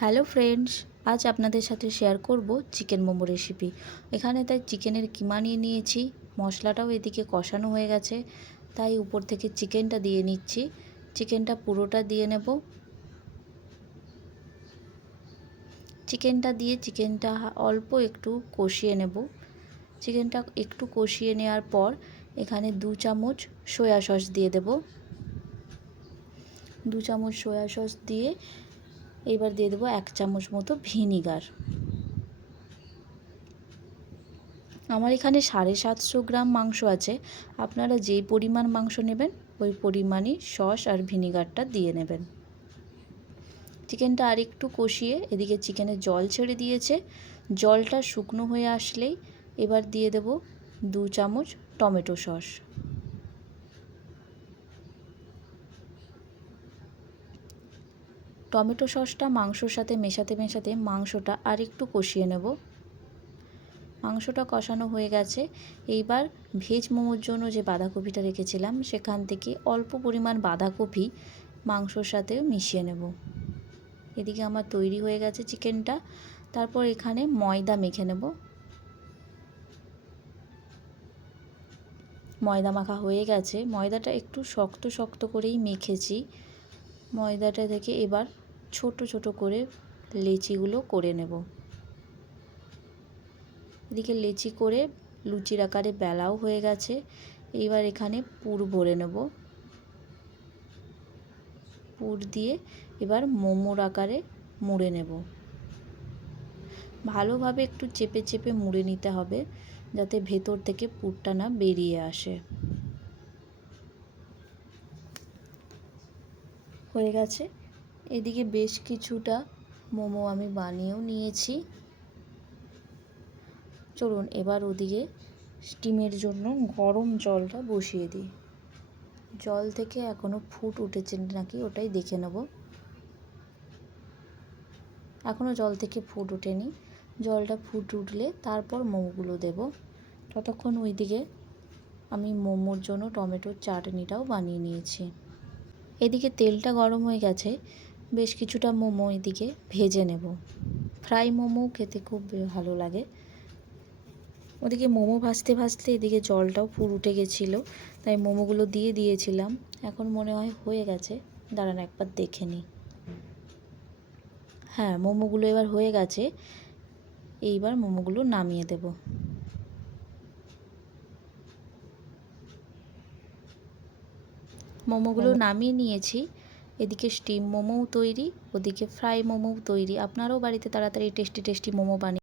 Hello friends, আজ আপনাদের সাথে শেয়ার করব চিকেন মোমো রেসিপি। এখানে তাই চিকেনের কিমা নিয়ে নিয়েছি, মশলাটাও এদিকে কষানো হয়ে গেছে, তাই উপর থেকে চিকেনটা দিয়ে নিচ্ছি। চিকেনটা পুরোটা দিয়ে নেব। চিকেনটা অল্প একটু কষিয়ে নেব। চিকেনটা একটু কষিয়ে নেওয়ার পর এখানে 2 চামচ সয়া সস দিয়ে দেব। 2 চামচ সয়া সস দিয়ে এবার দিয়ে দেবো 1 চামচ মতো ভিনিগার। আমার এখানে 750 গ্রাম মাংস আছে, আপনারা যেই পরিমাণ মাংস নেবেন ওই পরিমাণই সস আর ভিনিগারটা দিয়ে নেবেন। চিকেনটা আর একটু কষিয়ে এদিকে চিকেনে জল ছেড়ে দিয়েছে। জলটা শুকনো হয়ে আসলেই এবার দিয়ে দেব 2 চামচ টমেটো সস। টমেটো সসটা মাংসর সাথে মেশাতে মেশাতে মাংসটা আর একটু কষিয়ে নেব। মাংসটা কষানো হয়ে গেছে। এইবার ভেজ মোমোর জন্য যে বাঁধাকপিটা রেখেছিলাম সেখান থেকে অল্প পরিমাণ বাঁধাকপি মাংসর সাথে মিশিয়ে নেব। এদিকে আমার তৈরি হয়ে গেছে চিকেনটা। তারপর এখানে ময়দা মেখে নেব। ময়দা মাখা হয়ে গেছে। ময়দাটা একটু শক্ত শক্ত করেই মেখেছি। ময়দাটা থেকে এবার ছোট ছোট করে লেচিগুলো করে নেব। এদিকে লেচি করে লুচির আকারে বেলাও হয়ে গেছে। এইবার এখানে পুর ভরে নেব। পুর দিয়ে এবার মোমোর আকারে মুড়ে নেব। ভালোভাবে একটু চেপে চেপে মুড়ে নিতে হবে যাতে ভেতর থেকে পুরটা না বেরিয়ে আসে। হয়ে গেছে। এদিকে বেশ কিছুটা মোমো আমি বানিয়েও নিয়েছি। চলুন এবার ওদিকে স্টিমের জন্য গরম জলটা বসিয়ে দিই। জল থেকে এখনও ফুট উঠেছে নাকি ওটাই দেখে নেব। এখনও জল থেকে ফুট ওঠেনি। জলটা ফুট উঠলে তারপর মোমোগুলো দেব। ততক্ষণ ওইদিকে আমি মোমোর জন্য টমেটোর চাটনিটাও বানিয়ে নিয়েছি। এদিকে তেলটা গরম হয়ে গেছে। বেশ কিছুটা মোমো এদিকে ভেজে নেব। ফ্রাই মোমো খেতে খুব ভালো লাগে। ওদিকে মোমো ভাজতে ভাজতে এদিকে জলটাও ফুট উঠে গেছিলো, তাই মোমোগুলো দিয়ে দিয়েছিলাম। এখন মনে হয় হয়ে গেছে। দাঁড়ান একবার দেখে নিই। হ্যাঁ, মোমোগুলো এবার হয়ে গেছে। এইবার মোমোগুলো নামিয়ে দেব। মোমোগুলো নামিয়ে নিয়েছি। এদিকে স্টিম মোমোও তৈরি, ওদিকে ফ্রাই মোমোও তৈরি। আপনারাও বাড়িতে তাড়াতাড়ি টেস্টি টেস্টি মোমো বানিয়ে